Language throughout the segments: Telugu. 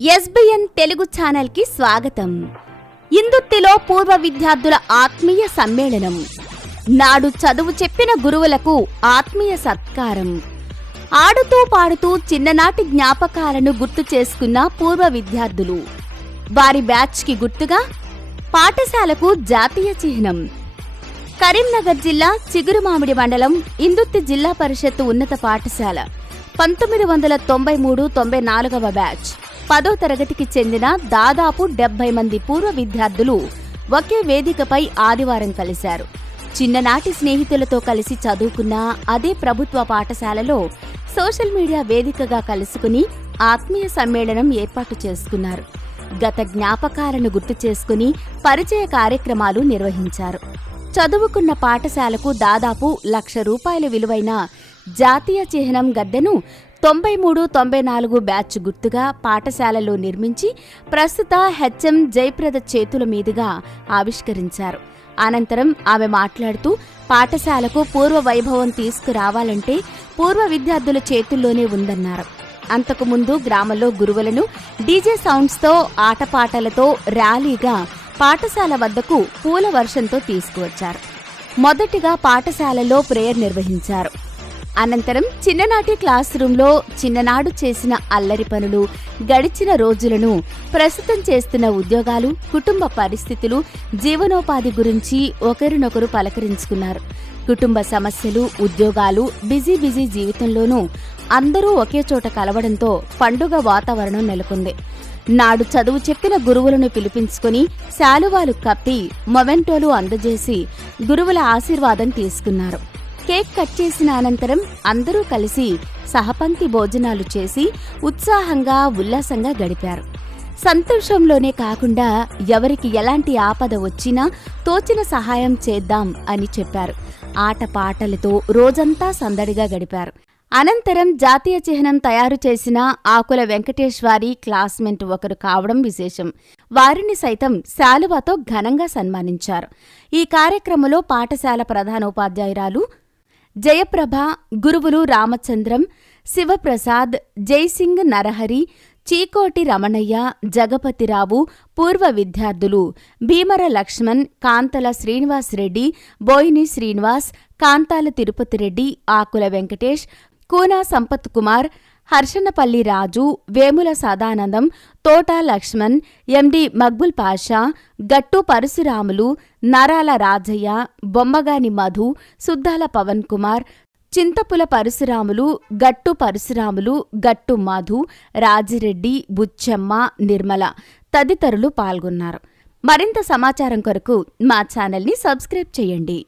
ఎస్బిఎన్ తెలుగు ఛానల్ కి స్వాగతం. ఇందుత్తిలో పూర్వ విద్యార్థుల ఆత్మీయ సమ్మేళనం. నాడు చదువు చెప్పిన గురువులకు ఆత్మీయ సత్కారం. ఆడుతూ పాడుతూ చిన్ననాటి జ్ఞాపకాలను గుర్తు చేసుకున్న పూర్వ విద్యార్థులు. వారి బ్యాచ్ కి గుర్తుగా పాఠశాలకు జాతీయ చిహ్నం. కరీంనగర్ జిల్లా చిగురుమామిడి మండలం ఇందుత్తి జిల్లా పరిషత్తు ఉన్నత పాఠశాల 1993-94వ బ్యాచ్ 10వ తరగతికి చెందిన దాదాపు 70 మంది పూర్వ విద్యార్థులు ఒకే వేదికపై ఆదివారం కలిశారు. చిన్ననాటి స్నేహితులతో కలిసి చదువుకున్న అదే ప్రభుత్వ పాఠశాలలో సోషల్ మీడియా వేదికగా కలుసుకుని ఆత్మీయ సమ్మేళనం ఏర్పాటు చేసుకున్నారు. గత జ్ఞాపకాలను గుర్తు చేసుకుని పరిచయ కార్యక్రమాలు నిర్వహించారు. చదువుకున్న పాఠశాలకు దాదాపు ₹1,00,000 విలువైన జాతీయ చిహ్నం గద్దెను 93-94 బ్యాచ్ గుర్తుగా పాఠశాలలో నిర్మించి ప్రస్తుత హెచ్ఎం జయప్రద చేతుల మీదుగా ఆవిష్కరించారు. అనంతరం ఆమె మాట్లాడుతూ పాఠశాలకు పూర్వ వైభవం తీసుకురావాలంటే పూర్వ విద్యార్థుల చేతుల్లోనే ఉందన్నారు. అంతకుముందు గ్రామంలో గురువులను డీజే సౌండ్స్తో ఆటపాటలతో ర్యాలీగా పాఠశాల వద్దకు పూల వర్షంతో తీసుకువచ్చారు. మొదటిగా పాఠశాలలో ప్రేయర్ నిర్వహించారు. అనంతరం చిన్ననాటి క్లాస్ రూంలో చిన్ననాడు చేసిన అల్లరి పనులు, గడిచిన రోజులను, ప్రస్తుతం చేస్తున్న ఉద్యోగాలు, కుటుంబ పరిస్థితులు, జీవనోపాధి గురించి ఒకరినొకరు పలకరించుకున్నారు. కుటుంబ సమస్యలు, ఉద్యోగాలు, బిజీ జీవితంలోనూ అందరూ ఒకే చోట కలవడంతో పండుగ వాతావరణం నెలకొంది. నాడు చదువు చెప్పిన గురువులను పిలిపించుకుని శాలువాలు కప్పి మొమెంటోలు అందజేసి గురువుల ఆశీర్వాదం తీసుకున్నారు. కేక్ కట్ చేసిన అనంతరం అందరూ కలిసి సహపంక్తి భోజనాలు చేసి ఉత్సాహంగా ఉల్లాసంగా గడిపారు. సంతోషంలోనే కాకుండా ఎవరికి ఎలాంటి ఆపద వచ్చినా తోచిన సహాయం చేద్దాం అని చెప్పారు. ఆటపాటలతో రోజంతా సందడిగా గడిపారు. అనంతరం జాతీయ చిహ్నం తయారు చేసిన ఆకుల వెంకటేశ్వరి క్లాస్మేట్ ఒకరు కావడం విశేషం. వారిని సైతం శాలువాతో ఘనంగా సన్మానించారు. ఈ కార్యక్రమంలో పాఠశాల ప్రధానోపాధ్యాయురాలు జయప్రభ, గురువులు రామచంద్రం, శివప్రసాద్, జైసింగ్ నరహరి, చీకోటి రమణయ్య, జగపతిరావు, పూర్వ విద్యార్థులు భీమర లక్ష్మణ్, కాంతల శ్రీనివాసరెడ్డి, బోయిని శ్రీనివాస్, కాంతాల తిరుపతిరెడ్డి, ఆకుల వెంకటేష్, కూనా సంపత్ కుమార్, హర్షణపల్లి రాజు, వేముల సదానందం, తోటా లక్ష్మణ్, ఎండి మక్బుల్ పాషా, గట్టు పరశురాములు, నరాల రాజయ్య, బొమ్మగాని మధు, సుద్దాల పవన్ కుమార్, చింతపుల పరశురాములు, గట్టు పరశురాములు, గట్టు మధు, రాజిరెడ్డి, బుచ్చమ్మ, నిర్మల తదితరులు పాల్గొన్నారు. మరింత సమాచారం కొరకు మా ఛానల్ని సబ్స్క్రైబ్ చేయండి.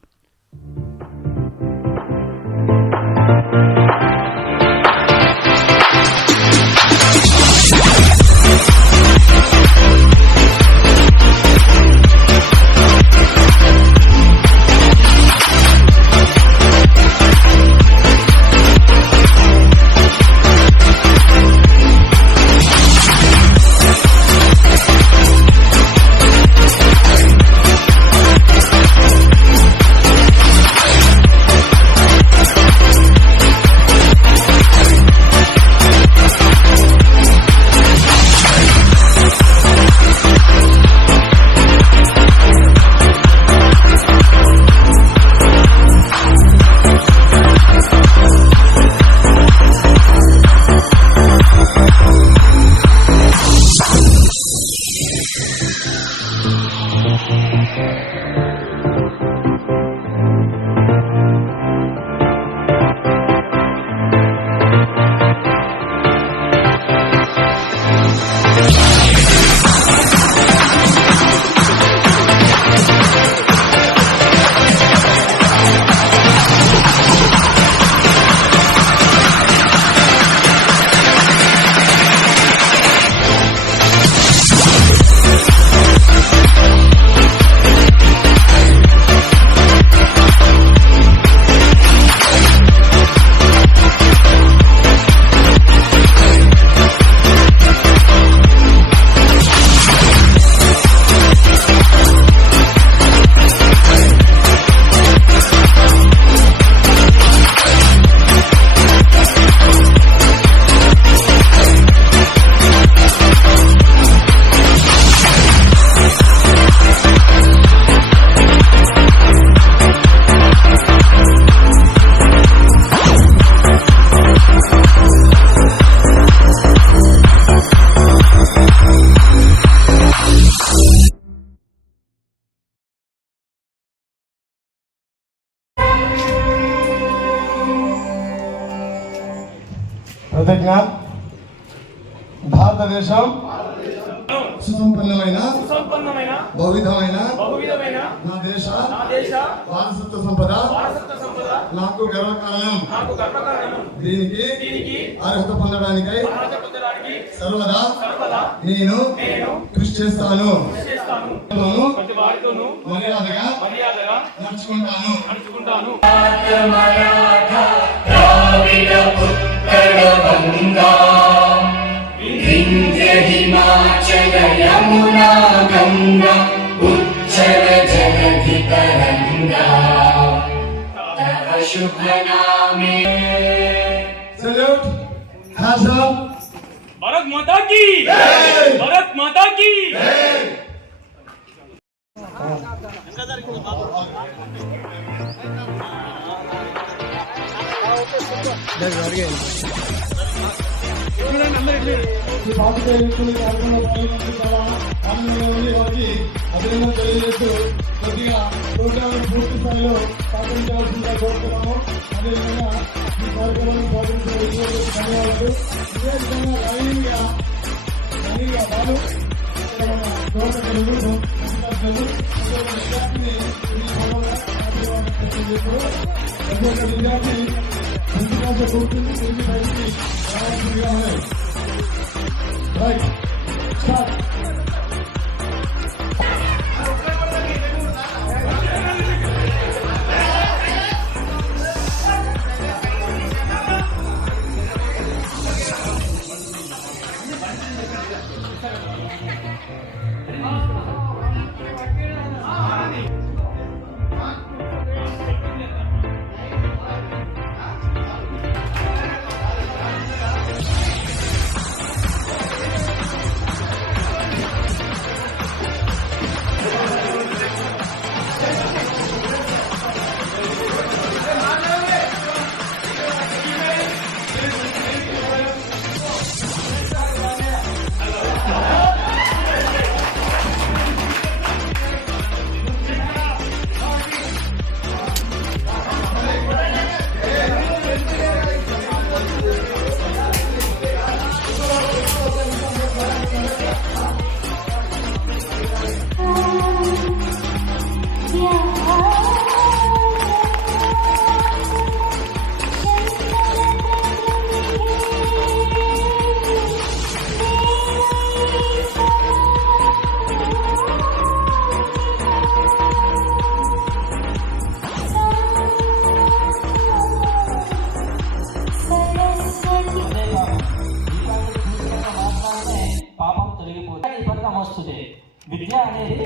ప్రతిజ్ఞ. భారతదేశం సుసంపన్నమైన బహువిధమైన నా దేశ వారసత్వ సంపద నాకు గర్వకారణం. దీనికి అర్హత పొందడానికై సర్వదా నేను కృషి చేస్తాను. మర్యాదగా నడుచుకుంటాను. हिमाचल यमुना गंगा उच्चल जलधि तरंगा तव शुभ नामे. Salute. Hands up. Bharat Mata की जय. भारत माता की जय. అభినందన తెలియజేస్తూ కొద్దిగా ప్రోగ్రాం పూర్తి స్థాయిలో సహకరించవలసిందిగా కోరుతున్నాము. అదేవిధంగా ఈ కార్యక్రమాన్ని సహకరించిన ధన్యవాదాలు. ఇదే విధంగా లైన్గా వాళ్ళు మన గవర్నమెంట్ విద్యార్థిని విద్యార్థి ముందుగా కూర్చుని తిరిగి బయటికి రావాల్సిందిగా ఉన్నాయి. Right start. విద్య అనేది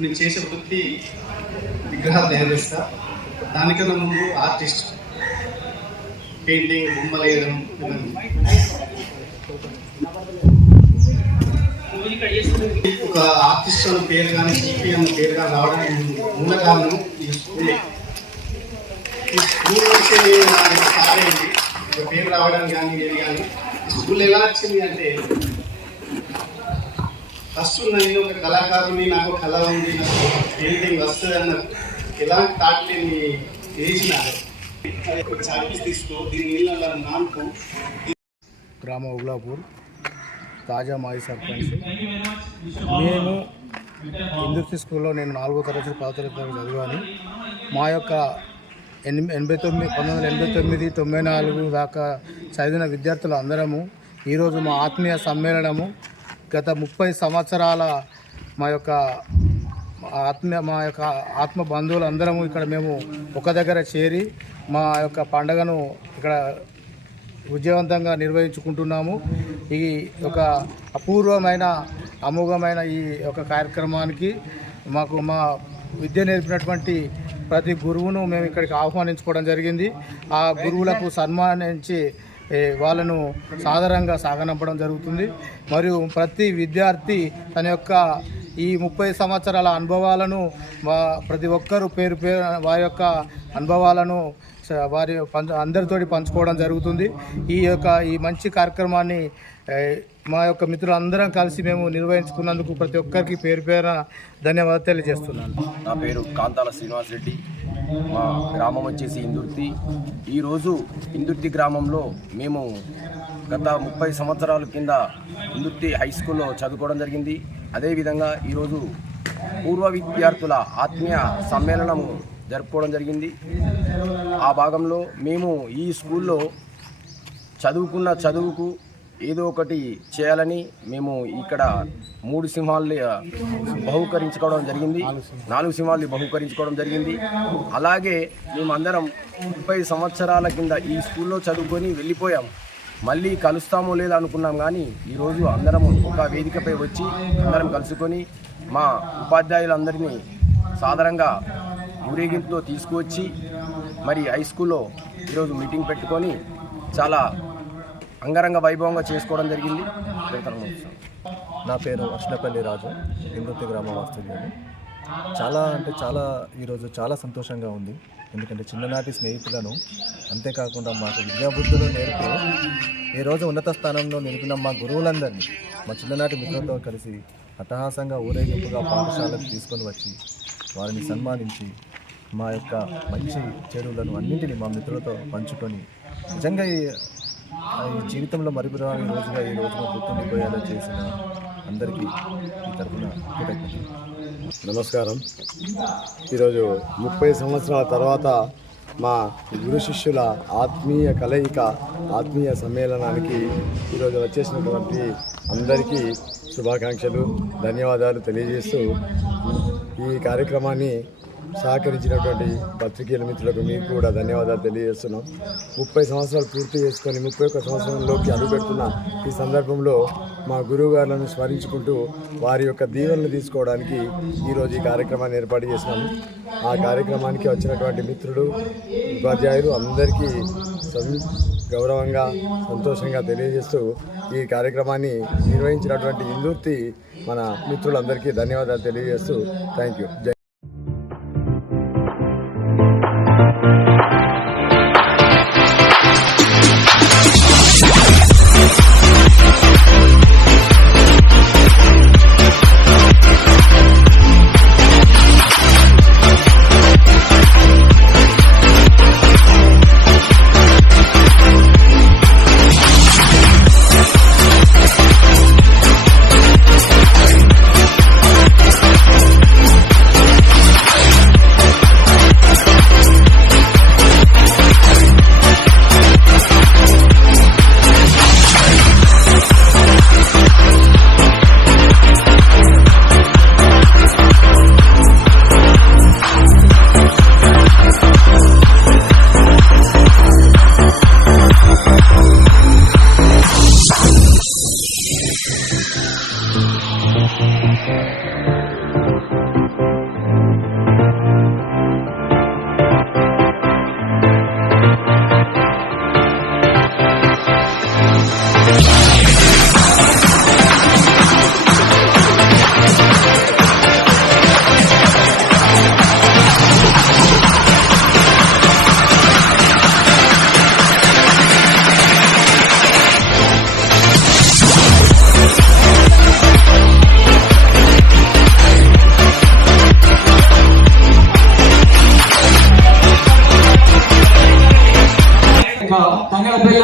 నేను చేసే వృత్తి విగ్రహాలు తయారు చేస్తా. దానికన్నా ముందు ఆర్టిస్ట్, పెయింటింగ్, బొమ్మలు వేయడం. ఒక ఆర్టిస్ట్ అన్న పేరు కానీ శిల్పి అన్న పేరు కానీ రావడానికి మూల కారణం ఈ స్కూల్. ఈ స్కూల్ వచ్చే నా సారేంటి పేరు రావడానికి కానీ లేదు. కానీ స్కూల్ ఎలా వచ్చింది అంటే, ఫస్ట్ నేను ఒక కళాకారుని, నాకు కళ ఉంది, నాకు పెయింటింగ్ వస్తుంది అన్న ఎలాంటి థాట్లేని వేసినారు. చార్జెస్ తీసుకో, దీని నీళ్ళ నానుకో. గ్రామ ఉగ్లాపూర్ తాజా మాజీ సర్పంచ్. మేము ఇందుర్తి స్కూల్లో నేను 4వ తరగతి 10వ తరగతి చదివాను. మా యొక్క 1989, 94 దాకా చదివిన విద్యార్థులు అందరము ఈరోజు మా ఆత్మీయ సమ్మేళనము. గత 30 సంవత్సరాల మా యొక్క ఆత్మ బంధువులు అందరము ఇక్కడ మేము ఒక దగ్గర చేరి మా యొక్క పండగను ఇక్కడ విజయవంతంగా నిర్వహించుకుంటున్నాము. ఈ ఒక అపూర్వమైన అమోఘమైన ఈ యొక్క కార్యక్రమానికి మాకు మా విద్య నేర్పినటువంటి ప్రతి గురువును మేము ఇక్కడికి ఆహ్వానించుకోవడం జరిగింది. ఆ గురువులకు సన్మానించి వాళ్ళను సాదరంగా సాగనంపడం జరుగుతుంది. మరియు ప్రతి విద్యార్థి తన యొక్క ఈ 30 సంవత్సరాల అనుభవాలను ప్రతి ఒక్కరూ పేరు వారి యొక్క అనుభవాలను అందరితోటి పంచుకోవడం జరుగుతుంది. ఈ మంచి కార్యక్రమాన్ని మా యొక్క మిత్రులందరం కలిసి మేము నిర్వహించుకున్నందుకు ప్రతి ఒక్కరికి పేరు పేరున ధన్యవాదాలు తెలియజేస్తున్నాను. నా పేరు కాంతాల శ్రీనివాస్ రెడ్డి. మా గ్రామం వచ్చేసి ఇందుర్తి. ఈరోజు ఇందుర్తి గ్రామంలో మేము గత 30 సంవత్సరాల కింద ఇందుర్తి హై స్కూల్లో చదువుకోవడం జరిగింది. అదేవిధంగా ఈరోజు పూర్వ విద్యార్థుల ఆత్మీయ సమ్మేళనము జరుపుకోవడం జరిగింది. ఆ భాగంలో మేము ఈ స్కూల్లో చదువుకున్న చదువుకు ఏదో ఒకటి చేయాలని మేము ఇక్కడ 3 సింహాలు బహుకరించుకోవడం జరిగింది. 4 సింహాలు బహుకరించుకోవడం జరిగింది. అలాగే మేమందరం 30 సంవత్సరాల కింద ఈ స్కూల్లో చదువుకొని వెళ్ళిపోయాం. మళ్ళీ కలుస్తామో లేదో అనుకున్నాం. కానీ ఈరోజు అందరం ఒక వేదికపై వచ్చి అందరం కలుసుకొని మా ఉపాధ్యాయులందరినీ సాధారణంగా ఊరేగింపుతో తీసుకువచ్చి మరి హై స్కూల్లో ఈరోజు మీటింగ్ పెట్టుకొని చాలా అంగరంగ వైభవంగా చేసుకోవడం జరిగింది. నా పేరు అష్నపల్లి రాజు, ఇందుర్తి గ్రామ వాస్తవ్యుడు. చాలా ఈరోజు చాలా సంతోషంగా ఉంది. ఎందుకంటే చిన్ననాటి స్నేహితులను, అంతేకాకుండా మాకు విద్యాబుద్ధులు నేర్పి ఈరోజు ఉన్నత స్థానంలో నిలిపిన మా గురువులందరినీ మా చిన్ననాటి మిత్రులతో కలిసి అట్టహాసంగా ఊరేగింపుగా పాఠశాలకు తీసుకొని వచ్చి వారిని సన్మానించి మా యొక్క మంచి చెడులను అన్నింటినీ మా మిత్రులతో పంచుకొని నిజంగా ఈ జీవితంలో మరిపురాని రోజుగా ఈ రోజున గుర్తుండిపోయేలా చేసిన అందరికీ ఈ తరఫున కృతజ్ఞతలు. నమస్కారం. ఈరోజు 30 సంవత్సరాల తర్వాత మా గురు శిష్యుల ఆత్మీయ కలయిక, ఆత్మీయ సమ్మేళనానికి ఈరోజు వచ్చేసినటువంటి అందరికీ శుభాకాంక్షలు, ధన్యవాదాలు తెలియజేస్తూ ఈ కార్యక్రమాన్ని సహకరించినటువంటి పత్రికేయుల మిత్రులకు మీకు కూడా ధన్యవాదాలు తెలియజేస్తున్నాం. 30 సంవత్సరాలు పూర్తి చేసుకొని 31వ సంవత్సరంలోకి అడుగుపెడుతున్న ఈ సందర్భంలో మా గురువుగారులను స్మరించుకుంటూ వారి యొక్క దీవెనలు తీసుకోవడానికి ఈరోజు ఈ కార్యక్రమాన్ని ఏర్పాటు చేసినాము. ఆ కార్యక్రమానికి వచ్చినటువంటి మిత్రులు, ఉపాధ్యాయులు అందరికీ గౌరవంగా, సంతోషంగా తెలియజేస్తూ ఈ కార్యక్రమాన్ని నిర్వహించినటువంటి ఇందుర్తి మన మిత్రులందరికీ ధన్యవాదాలు తెలియజేస్తూ థ్యాంక్ యూ.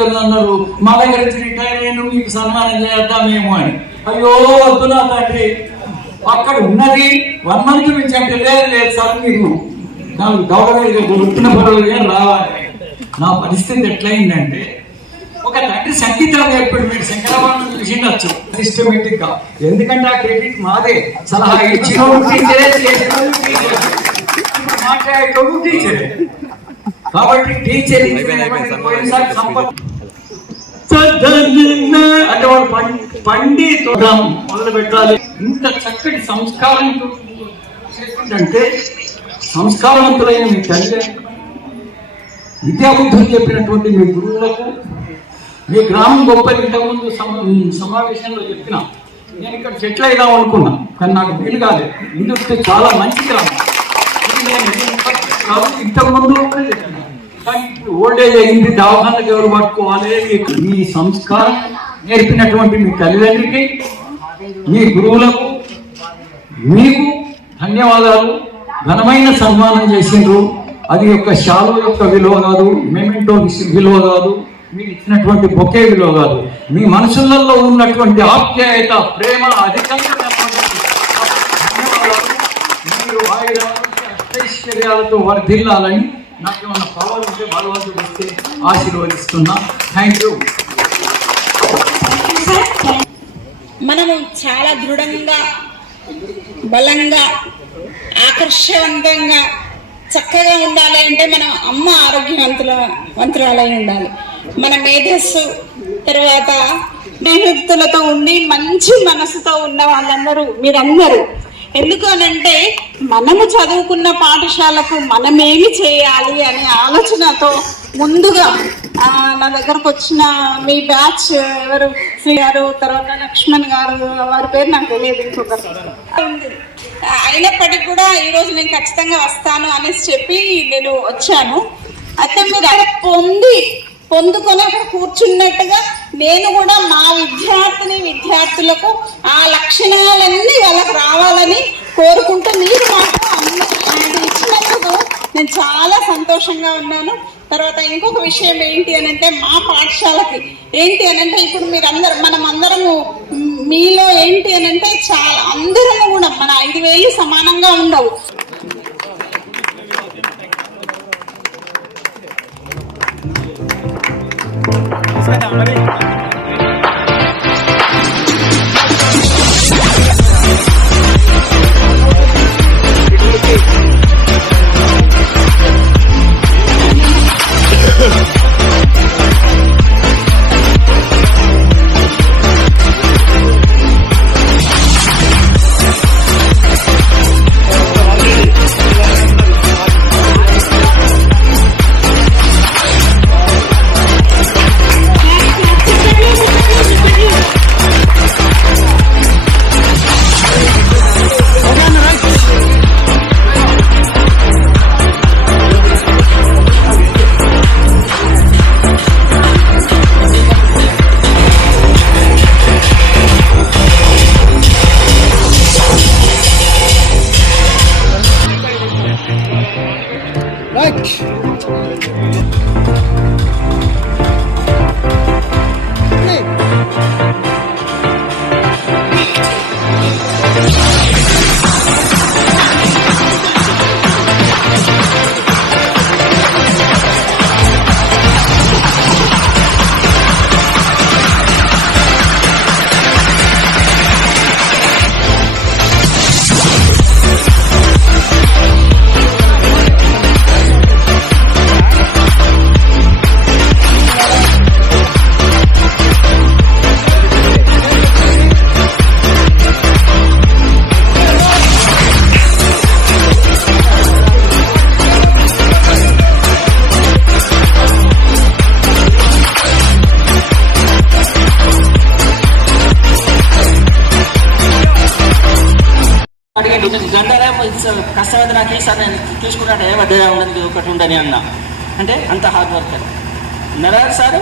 టీచర్లు అన్నారు మా దగ్గర రిటైర్ అయిన మీకు సన్మానం చేద్దామేమో అని. అయ్యో వద్దు నా తండ్రి, అక్కడ ఉన్నది 1 month నుంచి అంటే లేదు సార్ మీరు నాకు గౌరవంగా గుర్తున్న పర్వాలుగా రావాలి. నా పరిస్థితి ఎట్లయిందంటే ఒక తండ్రి సంగీతం నేర్పడి మీరు శంకరాభరణం చూసిండొచ్చు సిస్టమేటిక్ గా, ఎందుకంటే ఆ క్రెడిట్ మాదే. సలహా ఇచ్చిన టీచరే, మాట్లాడేటోడు టీచరే. కాబట్టి టీచర్ అంటే వాడు పండిత్ మొదలు పెట్టాలి. ఇంత చక్కటి సంస్కారం అంటే సంస్కారవంతులైన మీ తల్లి, విద్యాబుద్ధులు చెప్పినటువంటి మీ గురువులకు, మీ గ్రామం గొప్ప. ఇంతకుముందు సమావేశంలో చెప్పిన నేను ఇక్కడ సెటిల్ అయిదాం అనుకున్నా, కానీ నాకు వీలు కాలేదు. ఇందుకు చాలా మంచి గ్రామం. ఇంతకుముందు కూడా చెప్పిన, కానీ ఇప్పుడు ఓల్డేజ్ అయింది, దవాఖానకు ఎవరు పట్టుకోవాలి. మీ సంస్కారం నేర్పినటువంటి మీ తల్లిదండ్రికి, మీ గురువులకు మీకు ధన్యవాదాలు. ఘనమైన సన్మానం చేసిండ్రు. అది యొక్క శాలువ యొక్క విలువ కాదు, మెమెంటో విలువ కాదు, మీరు ఇచ్చినటువంటి బొకే విలువ కాదు, మీ మనసులలో ఉన్నటువంటి ఆప్యాయత, ప్రేమ అధికంగా మీరు ఐశ్వర్యాలతో వర్ధిల్లాలని నాకేమన్నా పవర్ ఉంటే భగవంతుడు వస్తే ఆశీర్వదిస్తున్నా. Thank you. మనము చాలా దృఢంగా, బలంగా, ఆకర్షవంతంగా, చక్కగా ఉండాలి అంటే మన అమ్మ ఆరోగ్యవంతురాలై ఉండాలి. మన మేధస్సు, తర్వాత స్నేహితులతో ఉండి మంచి మనసుతో ఉన్న వాళ్ళందరూ మీరందరూ. ఎందుకు అనంటే మనము చదువుకున్న పాఠశాలకు మనమేమి చేయాలి అనే ఆలోచనతో ముందుగా నా దగ్గరకు వచ్చిన మీ బ్యాచ్ ఎవరు, శ్రీ గారు, తర్వాత లక్ష్మణ్ గారు, వారి పేరు నాకు తెలియదు, ఇంకొకరు అయినప్పటికీ కూడా ఈరోజు నేను ఖచ్చితంగా వస్తాను అనేసి చెప్పి నేను వచ్చాను. అయితే మీరు అక్కడ పొందుకొని అక్కడ కూర్చున్నట్టుగా నేను కూడా మా విద్యార్థులకు ఆ లక్షణాలన్నీ వాళ్ళకి రావాలని కోరుకుంటూ మీరు మాకు ఇచ్చినందుకు నేను చాలా సంతోషంగా ఉన్నాను. తర్వాత ఇంకొక విషయం ఏంటి అని అంటే మా పాఠశాలకి ఏంటి అని అంటే ఇప్పుడు మనం అందరము మీలో ఏంటి అని అంటే చాలా అందరము కూడా మన 5,000 సమానంగా ఉండవు. కష్టమైతే నాకు ఈసారి నేను తీసుకుంటే ఏమధ్యాయం ఉండదు ఒకటి ఉండని అన్న అంటే అంత హార్డ్ వర్క్ అని. నరారి సారు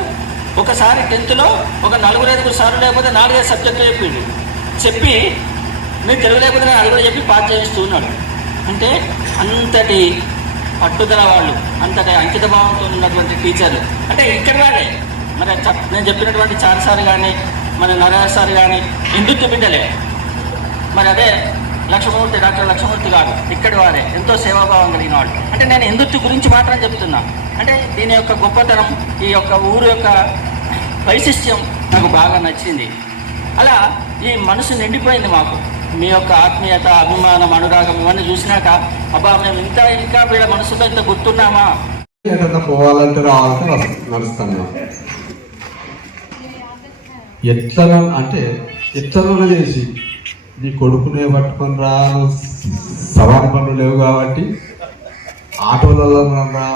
ఒకసారి 10th ఒక 4-5 సార్లు లేకపోతే 4-5 సబ్జెక్టులు చెప్పి మీరు తెలుగు లేకపోతే నేను అది కూడా చెప్పి పాస్ చేయిస్తున్నాడు. అంటే అంతటి పట్టుదల వాళ్ళు, అంతటి అంకిత భావంతో ఉన్నటువంటి టీచర్లు. అంటే ఇక్కడ వాళ్ళే మరి నేను చెప్పినటువంటి చార్ సార్ కానీ మన నరేష్ సార్ కానీ ఇందుత్తి బిడ్డలే. మరి అదే లక్ష్మమూర్తి, డాక్టర్ లక్ష్మమూర్తి గారు ఇక్కడి వారే, ఎంతో సేవాభావం కలిగిన వాళ్ళు. అంటే నేను ఇందుత్తి గురించి మాత్రం చెప్తున్నా. అంటే దీని యొక్క గొప్పతనం, ఈ యొక్క ఊరు యొక్క వైశిష్ట్యం నాకు బాగా నచ్చింది. అలా ఈ మనసు నిండిపోయింది మాకు. మీ యొక్క ఆత్మీయత, అభిమానం, అనురాగం ఇవన్నీ చూసినాక అబ్బా మేము ఇంకా వీళ్ళ మనసులో ఇంత గుర్తున్నామా. ఎక్కడన్నా పోవాలంటే రావాలంటే నడుస్తున్నాం. ఎట్లా చేసి నీ కొడుకునే పట్టుకొని రా, సవారి పనులు లేవు కాబట్టి ఆటోలలో రా.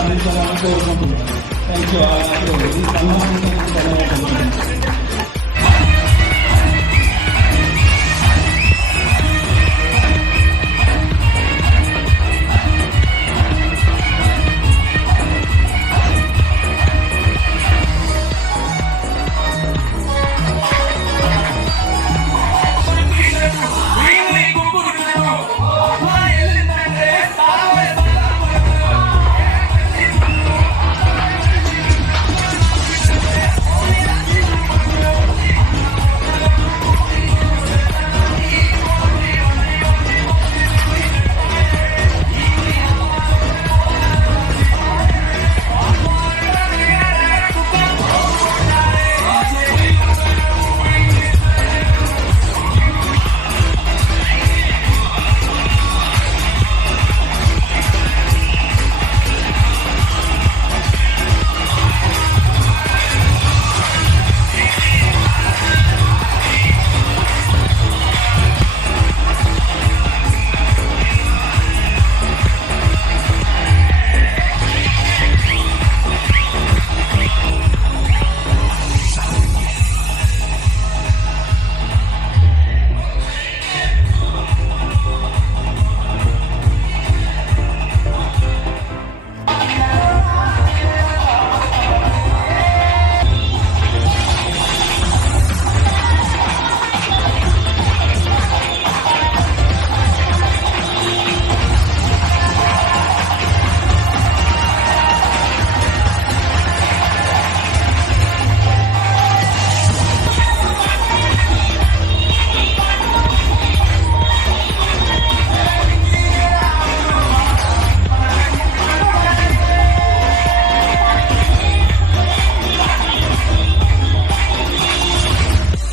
అందించాలని కోరుకుంటున్నాను. Thank you.